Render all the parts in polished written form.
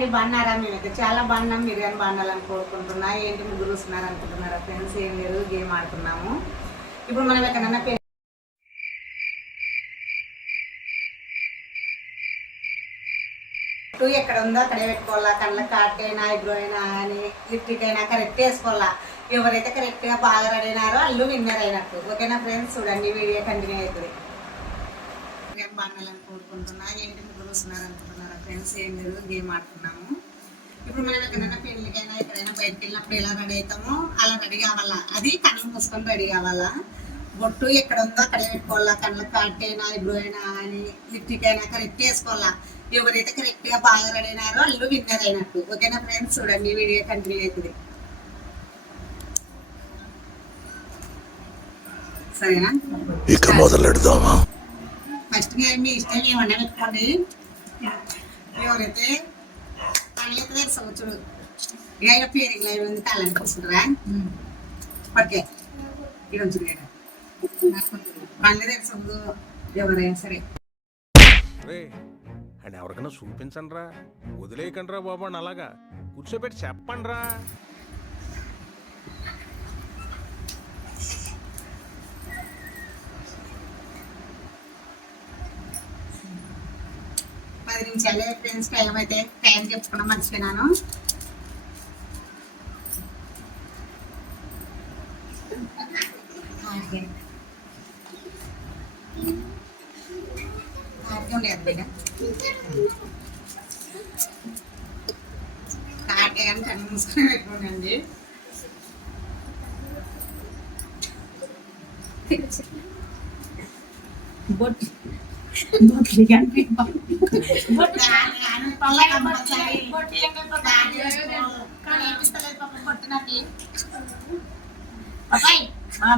అండి, బాగున్నారా? మేమైతే చాలా బాగున్నాం. మీరు కానీ బాగుండాలని కోరుకుంటున్నా. ఏంటి ముగ్గురు చూస్తున్నారు అనుకుంటున్నారా ఫ్రెండ్స్? ఏం లేదు, గేమ్ ఆడుతున్నాము. ఇప్పుడు మనం ఎక్కడన్నా ఎక్కడ ఉందో అక్కడే పెట్టుకోవాలా. కళ్ళకి కాటైనా ఐబ్రో అయినా అని లిప్టిక్ అయినా కరెక్ట్ వేసుకోవాలా. ఎవరైతే కరెక్ట్గా బాగా రెడీ అయినారో వాళ్ళు విన్నర్ అయినట్టు. ఓకేనా ఫ్రెండ్స్? చూడండి, వీడియో కంటిన్యూ అవుతుంది. నేను బాగుండాలని కోరుకుంటున్నా. ఏంటి ముగ్గురు చూస్తున్నారు అనుకుంటున్నారా ఫ్రెండ్స్? ఏం లేదు, గేమ్ ఆడుతున్నాము. ఇప్పుడు మనం ఎక్కడైనా పెళ్ళికైనా ఎక్కడైనా బయటకు వెళ్ళినప్పుడు ఎలా రెడీ అవుతామో అలా రెడీ కావాలా. అది కళ్ళు మూసుకొని రెడీ కావాలా. బొట్టు ఎక్కడ ఉందో అక్కడే పెట్టుకోవాలా. కళ్ళకి కాటైనా ఐబ్రో అయినా అని లిప్టిక్ అయినా కరెక్ట్ వేసుకోవాలా. ఎవరైతే కరెక్ట్ గా బాగా రెడీ అయినారో వాళ్ళు విన్నర్ అయినట్టు. ఓకేనా ఫ్రెండ్స్? చూడండి, వీడియో కంటిన్యూ అవుతుంది. సరేనా? ఇక మొదలెడదామా? ఫస్ట్ మీ ఇష్టం ఏమన్నా పెట్టుకోండి. ఎవరైతే కళ్ళైతే తెలుసు చూడు. ఇక పేరింగ్ లైవ్ ఉంది, కళ్ళని చూసుకుంటారా? ఓకే, ఇక్కడ వచ్చింది కళ్ళు తెలుసు ఎవరైనా సరే. అండ్ ఎవరికైనా చూపించండి రా, వదిలేయకండి రా బాబు అని అలాగా కూర్చోబెట్టి చెప్పండి రా. నిమిషాలే ఫ్రెండ్స్, టైం అయితే టైం చెప్పుకున్నా మర్చిపోయినాను. కాటే కానీ కన్ను మూసుకొని పెట్టుకోండి.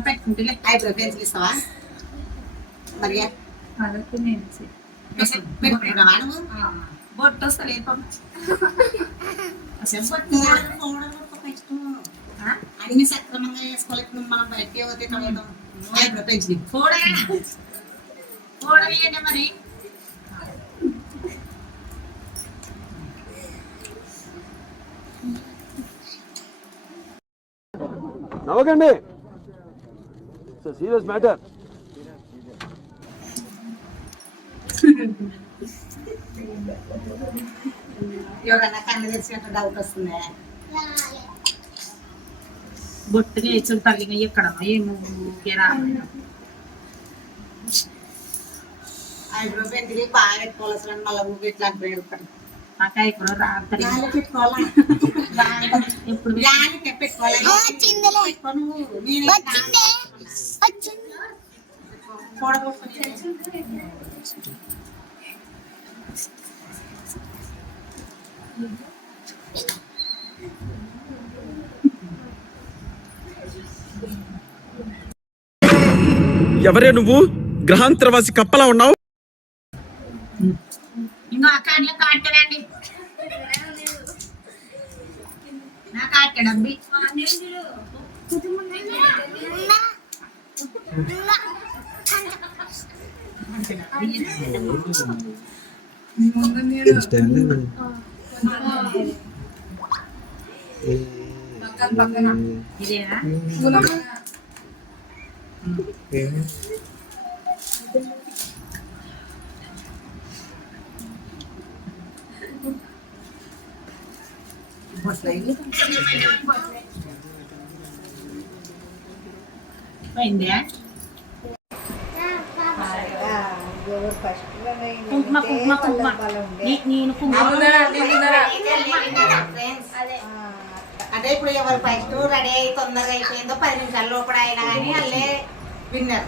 పెట్టుకుంటే ఐబ్రో పెన్సిల్ ఇస్తావా? మరి పెట్టుకున్నావా నువ్వు? బొట్టు వస్తలేదు అన్ని సక్రమంగా వేసుకోలేదు. మనం బయటకి పోతే ఐబ్రో పెన్సిల్ చూడవేయండి మరి. నవ్వకండి, సీరియస్ మ్యాటర్. ఎవరన్నా కన్ను తెచ్చినట్టు డౌట్ వస్తుందా? బొట్టుగా వేసులు తల్లిగా ఎక్కడ ఐబ్రో పెన్సిల్ బాగా పెట్టుకోవాలి. మళ్ళీ ఊరికి ఇట్లా పెట్టుకోవాలి. ఎప్పుడు ఎవరే నువ్వు? గ్రహాంతరవాసి కప్పలా ఉన్నావు. ఇంకా కార్డులో కాటండి, నా కాటండి. ఇదేనా పోయిందా? కుంకుమ కుంకుమ కుంకుమ నేను అంటే ఇప్పుడు ఎవరు ఫస్ట్ రెడీ అయ్యి తొందరగా అయిపోయిందో 10 నిమిషాల లోపల అయినా కానీ వాళ్ళే విన్నర్.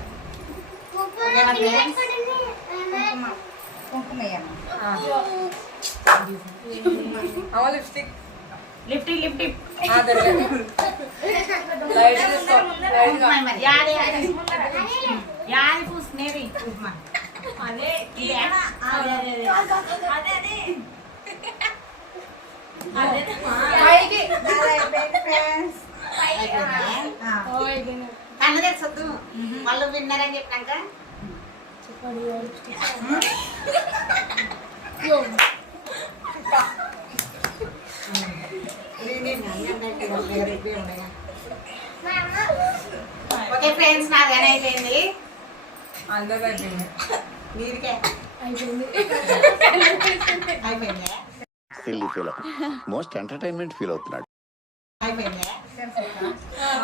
లిఫ్టీ లిఫ్టీ యాది పూసుకునేది కన్ను తెచ్చొద్దు. వాళ్ళు విన్నర్ అని చెప్పినాక ఓకే ఫ్రెండ్స్, నాది అయిపోయింది. అందరూ అయిపోయింది. మీరికే అయిపోయింది. Silly feel most entertainment feel అవుతున్నాడు. అయిపోయింది.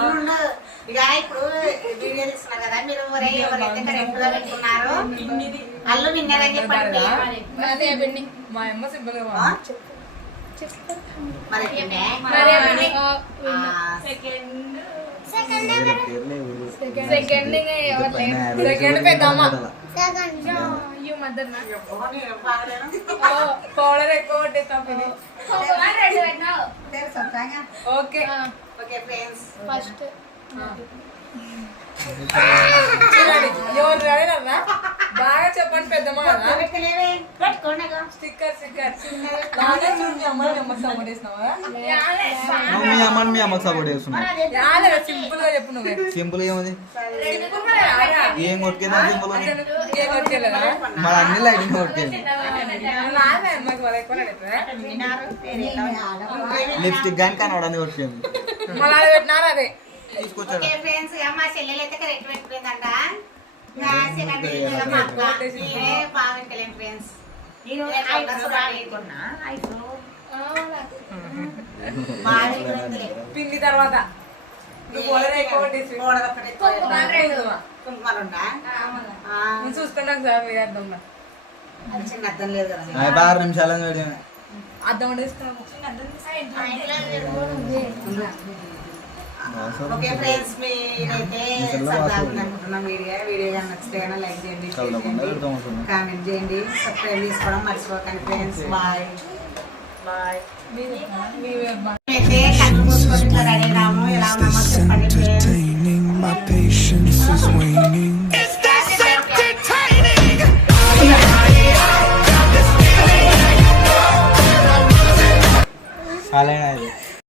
ఉండు. ఇక ఇప్పుడు వీడియో తీస్తున్నారు కదా, మీరు ఎవరైతే కరెక్ట్ గా పెట్టుకున్నారో అల్లు విన్నర్ అని చెప్పండి. మా అమ్మ సింపుల్ గా ఆ? మరి ఎట్లుండే? సెకండ్ పెద్దమ్మ పౌడర్ ఎక్కువ కొట్టేస్తాం. ఓకే ఓకే ఫ్రెండ్స్, ఫస్ట్ ఎవరు రాలేదన్నా బాగా చెప్పండి పెద్దమ్మ కదా. పెట్టుకోండి. స్టిక్కర్ బాగా చూడండి. అమ్మ సపోర్ట్ చేసినావా? మీ అమ్మకి సపోర్ట్ చేస్తున్నా. సింపుల్ గా చెప్పు నువ్వే. సింపుల్ ఏముంది, సింపుల్ గా రారా? ఏం కొట్టుకుందా సింపుల్ అసలు ఏం కొట్టుకెళ్ళదా? మరి అన్ని లైటింగ్ కొట్టుకుంది. నాదే అమ్మకి వాళ్ళ ఎక్కువ అడుగుతుందా? లిప్స్టిక్ కానీ కనబడని కొట్టుకుంది. మళ్ళీ అది పెట్టినారు అదే తీసుకొచ్చాడు. ఓకే ఫ్రెండ్స్, మా చెల్లెలు అయితే కరెక్ట్ పెట్టుకుందంట. సెకండ్ బాగా పెట్టుకోలేము ఫ్రెండ్స్. పిండి తర్వాత చూసుకున్నాం సార్ మీ అర్థం చిన్న అర్థం లేదు కదా. 6 నిమిషాలని పెట్టాను. అర్థం వేసుకున్నాము. ఓకే ఫ్రెండ్స్, మీరైతే సరదాగా అనుకుంటున్నాం. వీడియో కానీ నచ్చితే కానీ లైక్ చేయండి, షేర్ చేయండి, కామెంట్ చేయండి, సబ్స్క్రైబ్ చేసుకోవడం మర్చిపోకండి ఫ్రెండ్స్. Bye bye. అయితే కళ్ళు మూసుకొని రెడీ రాము. ఎలా ఉన్నామో